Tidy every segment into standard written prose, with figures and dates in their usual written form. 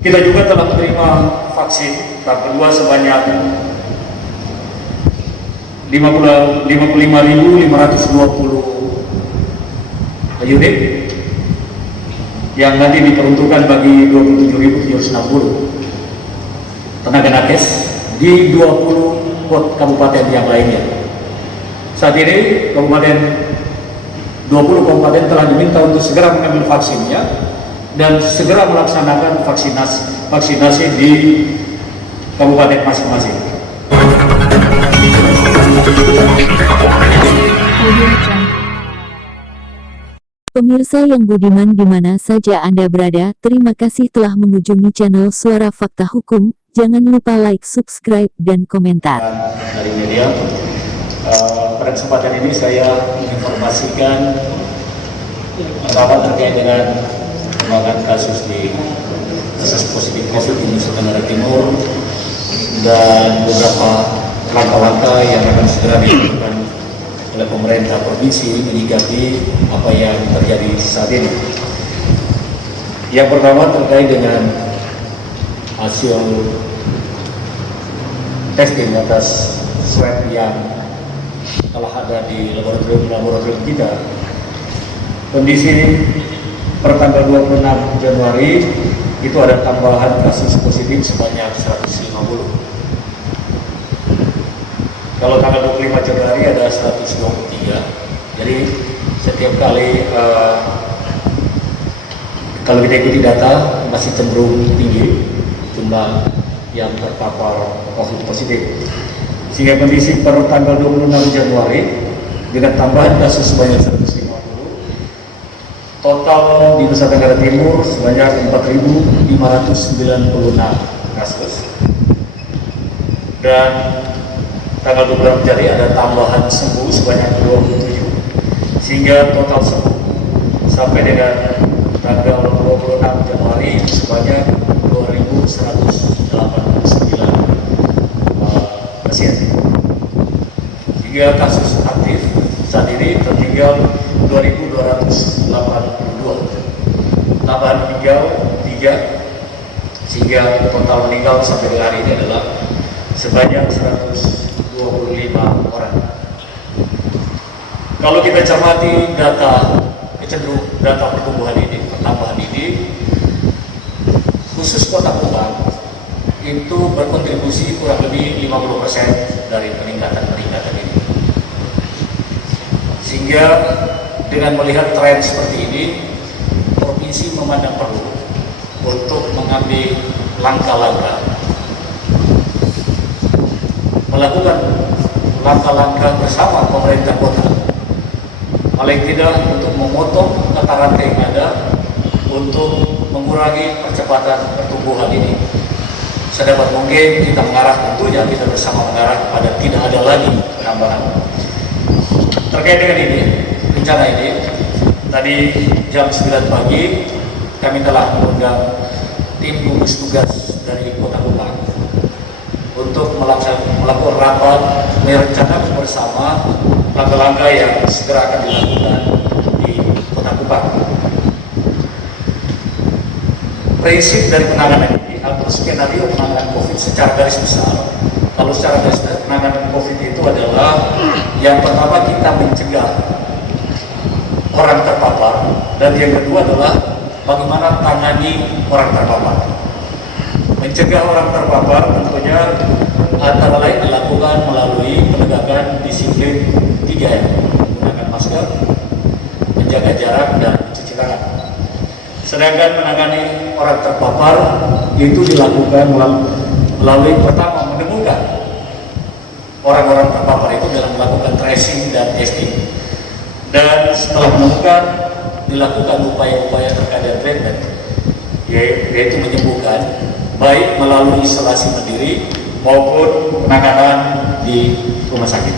Kita juga telah menerima vaksin tahap kedua sebanyak 55.520 unit yang nanti diperuntukkan bagi 27.760 tenaga nakes di 20 kabupaten yang lainnya. Saat ini 20 kabupaten telah diminta untuk segera mengambil vaksinnya dan segera melaksanakan vaksinasi di kabupaten masing-masing. Pemirsa yang budiman di mana saja Anda berada, terima kasih telah mengunjungi channel Suara Fakta Hukum. Jangan lupa like, subscribe, dan komentar. Dari media, pada kesempatan ini saya menginformasikan rapat terkait dengan pengembangan kasus positif COVID di Nusa Tenggara Timur dan beberapa langkah-langkah yang akan segera dilakukan oleh pemerintah provinsi menyikapi apa yang terjadi saat ini. Yang pertama terkait dengan hasil testing atas swab yang telah ada di laboratorium kita. Kondisi per tanggal 26 Januari itu ada tambahan kasus positif sebanyak 150. Kalau tanggal 25 Januari ada 123. Jadi setiap kali kalau kita ikuti data masih cenderung tinggi jumlah yang terpapar COVID positif. Sehingga kondisi per tanggal 26 Januari dengan tambahan kasus sebanyak 150, total di Nusa Tenggara Timur sebanyak 4.596 kasus. Dan tanggal 26 Januari ada tambahan sembuh sebanyak 27. Sehingga total sembuh sampai dengan tanggal 26 Januari sebanyak 2.189 pasien. Hingga kasus aktif saat ini tertinggal 2.282, tambahan meninggal 3, sehingga total meninggal sampai dengan hari ini adalah sebanyak 125 orang. Kalau kita cermati data pertumbuhan ini, pertambahan ini, khusus Kota Kupang itu berkontribusi kurang lebih 50% dari peningkatan ini. Sehingga dengan melihat tren seperti ini, provinsi memandang perlu untuk mengambil langkah-langkah, melakukan langkah-langkah bersama pemerintah kota, paling tidak untuk memotong tata rantai yang ada untuk mengurangi percepatan pertumbuhan ini. Sedapat mungkin kita mengarah, tentunya kita bersama mengarah pada tidak ada lagi penambahan. Terkait dengan ini, rencana ini, tadi jam 9 pagi kami telah mengundang tim gugus tugas dari Kota Kupang untuk melakukan rapat merencanakan bersama langkah-langkah yang segera akan dilakukan di Kota Kupang. Prinsip dari penanganan ini atau skenario penanganan COVID secara garis besar. Kalau secara garis besar penanganan COVID itu adalah yang pertama kita mencegah orang terpapar, dan yang kedua adalah bagaimana tangani orang terpapar. Mencegah orang terpapar tentunya antara lain dilakukan melalui penegakan disiplin 3M, menggunakan masker, menjaga jarak, dan mencuci tangan. Sedangkan menangani orang terpapar itu dilakukan melalui pertama menemukan orang-orang terpapar itu dalam melakukan tracing dan testing, dan setelah menemukan dilakukan upaya-upaya terkait dengan treatment, yaitu menyembuhkan baik melalui isolasi mandiri maupun penanganan di rumah sakit.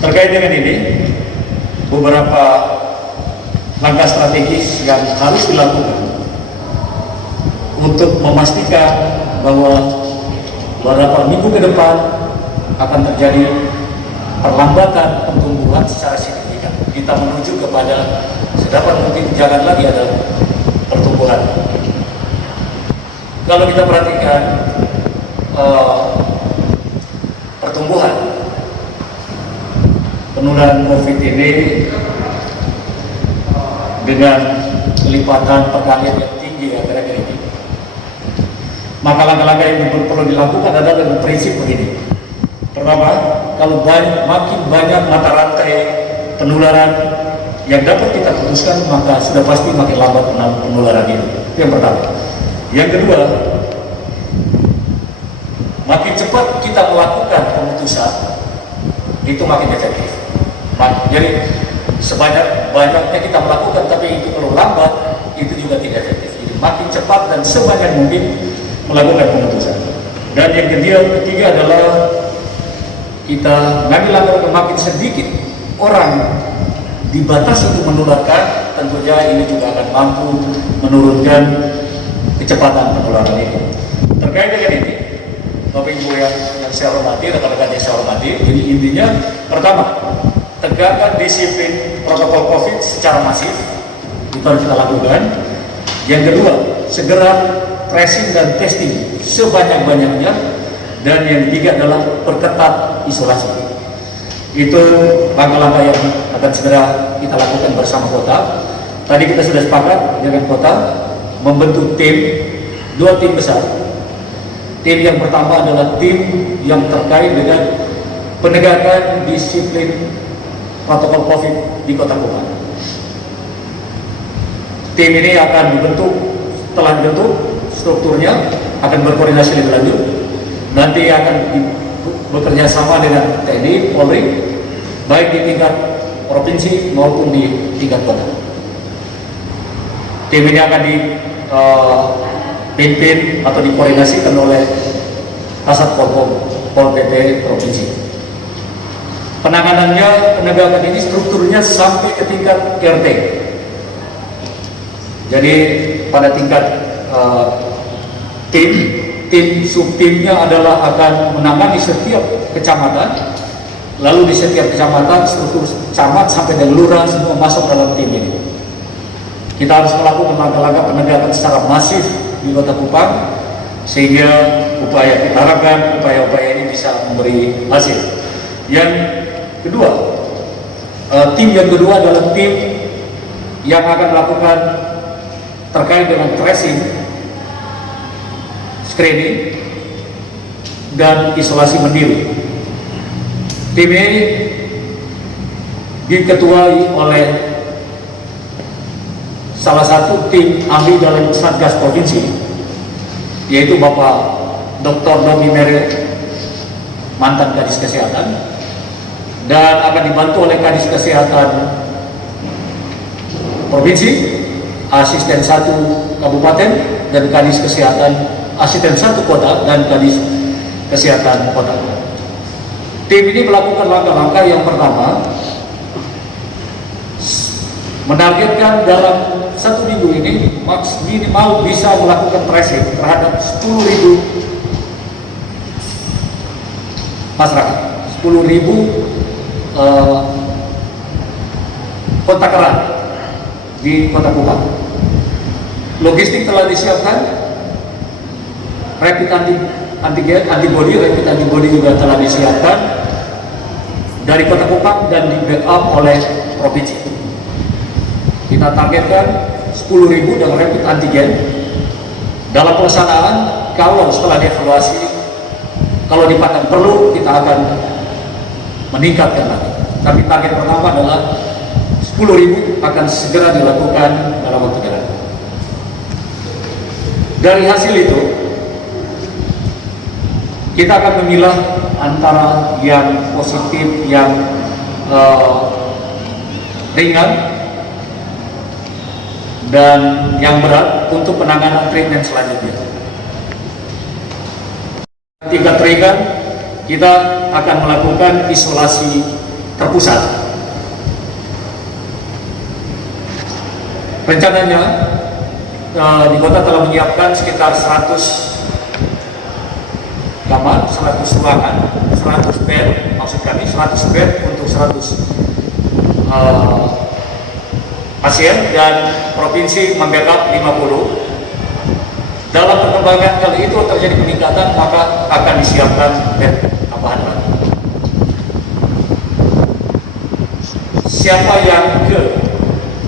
Terkait dengan ini, beberapa langkah strategis yang harus dilakukan untuk memastikan bahwa beberapa minggu ke depan akan terjadi perlambatan pertumbuhan secara signifikan. Kita menuju kepada sedapat mungkin jangan lagi ada pertumbuhan. kalau kita perhatikan pertumbuhan penularan COVID ini dengan lipatan perkalian yang tinggi akhir-akhir ini, maka langkah-langkah yang perlu dilakukan adalah dengan prinsip begini. Pertama, kalau makin banyak mata rantai penularan yang dapat kita putuskan, maka sudah pasti makin lambat penularan itu. Itu yang pertama. Yang kedua, makin cepat kita melakukan pemutusan, itu makin efektif. Jadi sebanyak-banyaknya kita melakukan, tapi itu kalau lambat, itu juga tidak efektif. Jadi makin cepat dan sebanyak mungkin melakukan pemutusan. Dan yang ketiga adalah kita mengambil langkah makin sedikit orang dibatasi untuk menularkan, tentunya ini juga akan mampu menurunkan kecepatan penularan ini. Terkait dengan ini, Bapak Ibu yang saya hormati, rekan-rekan yang saya hormati, jadi intinya pertama, tegakkan disiplin protokol COVID secara masif, itu harus kita lakukan. Yang kedua, segera tracing dan testing sebanyak-banyaknya. Dan yang ketiga adalah perketat isolasi. Itu langkah-langkah yang akan segera kita lakukan bersama kota. Tadi kita sudah sepakat dengan kota membentuk dua tim besar. Tim yang pertama adalah tim yang terkait dengan penegakan disiplin protokol COVID di Kota Kupang. Tim ini akan telah dibentuk, strukturnya akan berkoordinasi lebih lanjut. Nanti akan bekerja sama dengan TNI, Polri, baik di tingkat provinsi maupun di tingkat kota. Tim ini akan dipimpin atau dikoordinasikan oleh Kasat Pol PP provinsi. Penanganannya, penegakan ini strukturnya sampai ke tingkat RT. Jadi pada tingkat tim subtimnya adalah akan menangani setiap kecamatan, lalu di setiap kecamatan struktur camat sampai dengan lurah semua masuk dalam tim ini. Kita harus melakukan langkah-langkah penegakan secara masif di Kota Kupang sehingga kita harapkan upaya-upaya ini bisa memberi hasil. Yang kedua, tim yang kedua adalah tim yang akan melakukan terkait dengan tracing, screening, dan isolasi mandiri. Tim ini diketuai oleh salah satu tim ahli dalam Satgas Provinsi, yaitu Bapak Dr. Doni Mere, mantan Kadis Kesehatan, dan akan dibantu oleh Kadis Kesehatan Provinsi, Asisten 1 Kabupaten, dan Kadis Kesehatan Asisten 1 Kota, dan Kadis Kesehatan Kota. Tim ini melakukan langkah-langkah yang pertama, menargetkan dalam 1 minggu ini minimal bisa melakukan tracing terhadap 10.000 masyarakat, 10.000 kontak erat di Kota Kupang. Logistik telah disiapkan, rapid antibody juga telah disiapkan dari Kota Kupang dan di backup oleh provinsi. Kita targetkan 10.000 dengan rapid antigen. Dalam pelaksanaan, kalau setelah dievaluasi, kalau dipandang perlu, kita akan meningkatkan lagi. Tapi target pertama adalah 10.000 akan segera dilakukan dalam waktu dekat. Dari hasil itu, kita akan memilah antara yang positif, yang ringan, dan yang berat untuk penanganan treatment selanjutnya. Tingkat ringan, kita akan melakukan isolasi terpusat. Rencananya di kota telah menyiapkan sekitar 100 kamar, 100 ruangan, 100 bed, maksud kami 100 bed untuk 100 pasien, dan provinsi membackup 50. Dalam pengembangan, kalau itu terjadi peningkatan maka akan disiapkan bed tambahan lagi. Siapa yang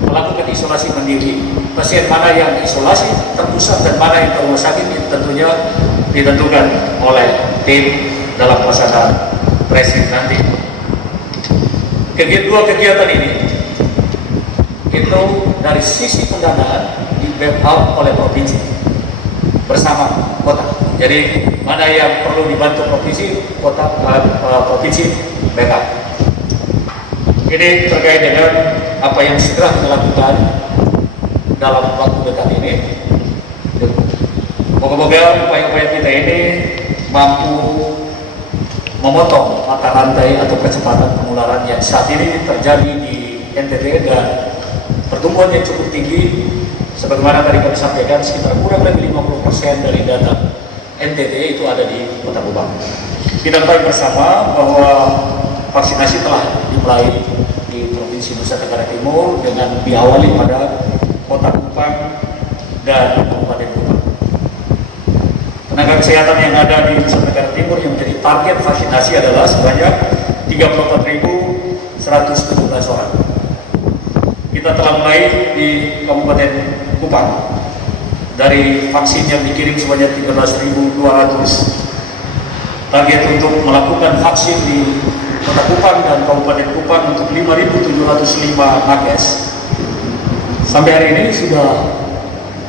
melakukan isolasi mandiri, pasien mana yang isolasi terpusat dan mana yang ke rumah sakit, itu tentunya ditentukan oleh tim dalam pelaksanaan tracing nanti. Dua kegiatan ini itu dari sisi pendanaan di backup oleh provinsi bersama kota. Jadi mana yang perlu dibantu provinsi, kota provinsi backup. Ini terkait dengan apa yang segera kita lakukan dalam waktu dekat ini. Moga-moga upaya-upaya kita ini mampu memotong mata rantai atau kecepatan penularan yang saat ini terjadi di NTT dan pertumbuhannya cukup tinggi. Sebagaimana tadi kami sampaikan, sekitar kurang lebih 50% dari data NTT itu ada di Kota Kupang. Kita ketahui bersama bahwa vaksinasi telah dimulai di Provinsi Nusa Tenggara Timur dengan diawali pada Kota Kupang dan Kabupaten Kupang. Tenaga kesehatan yang ada di Nusa Tenggara Timur yang menjadi target vaksinasi adalah sebanyak 34.117 orang. Kita telah mulai di Kabupaten Kupang dari vaksin yang dikirim sebanyak 13.200. Target untuk melakukan vaksin di Kota Kupang dan Kabupaten Kupang untuk 5.705 nakes. Sampai hari ini sudah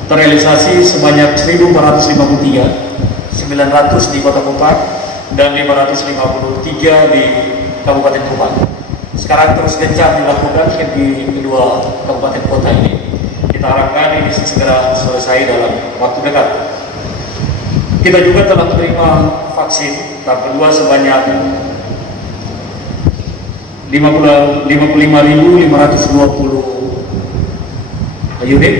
terrealisasi sebanyak 1.453, 900 di Kota Kupang dan 553 di Kabupaten Kupang. Sekarang terus gencar dilakukan di kedua kabupaten kota ini. Kita harapkan ini segera selesai dalam waktu dekat. Kita juga telah menerima vaksin tahap kedua sebanyak 55.520 unit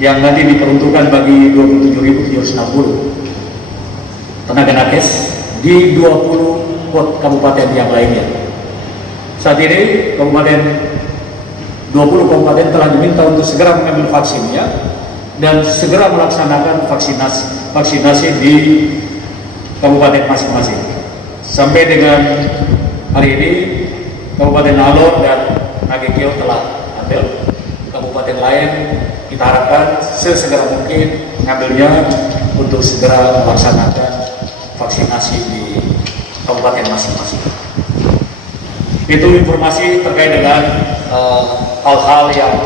yang nanti diperuntukkan bagi 27.760 tenaga nakes di 20 kabupaten yang lainnya. Saat ini 20 kabupaten telah diminta untuk segera mengambil vaksinnya dan segera melaksanakan vaksinasi di kabupaten masing-masing. Sampai dengan hari ini Kabupaten Alor dan Nagekeo telah ambil. Kabupaten lain kita harapkan sesegera mungkin mengambilnya untuk segera melaksanakan vaksinasi di kabupaten masing-masing. Itu informasi terkait dengan hal-hal yang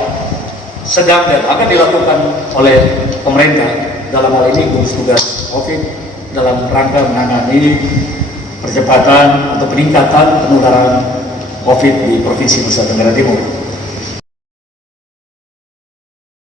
sedang dan akan dilakukan oleh pemerintah dalam hal ini gugus tugas COVID dalam rangka menangani percepatan atau peningkatan penularan COVID di Provinsi Nusa Tenggara Timur.